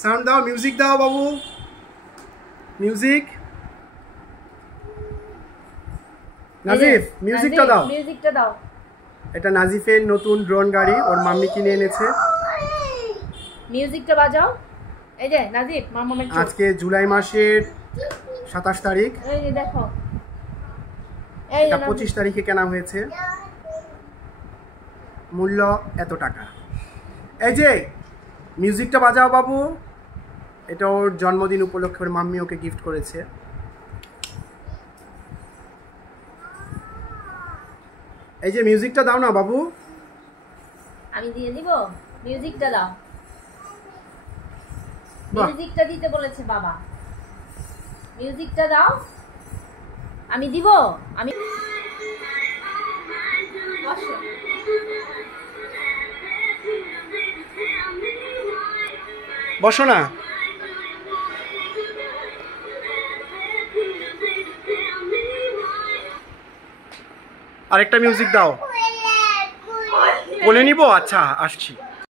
Sound দাও, music দাও বাবু, music. Nazif মিউজিকটা দাও, মিউজিকটা দাও। এটা নাজিফের নতুন ড্রোন গাড়ি, ওর মাম্মি কিনে এনেছে। মিউজিকটা বাজাও। এই যে নাজিফ মাম্মামের চোখ। আজকে জুলাই মাসের 27 তারিখ। এই যে দেখো, এই এটা 25 তারিখে কেনা হয়েছে, মূল্য এত টাকা। এই যে মিউজিকটা বাজাও বাবু, এটা ওর জন্মদিন উপলক্ষে ওর মাম্মি ওকে গিফট করেছে। এই যে মিউজিকটা দাও না বাবু। আমি দিয়ে দিব, মিউজিকটা দাও। মিউজিকটা দিতে বলেছে বাবা, মিউজিকটা দাও। আমি দিব, আমি বসো না। আরেকটা মিউজিক দাও। বলে নিব, আচ্ছা আসছি।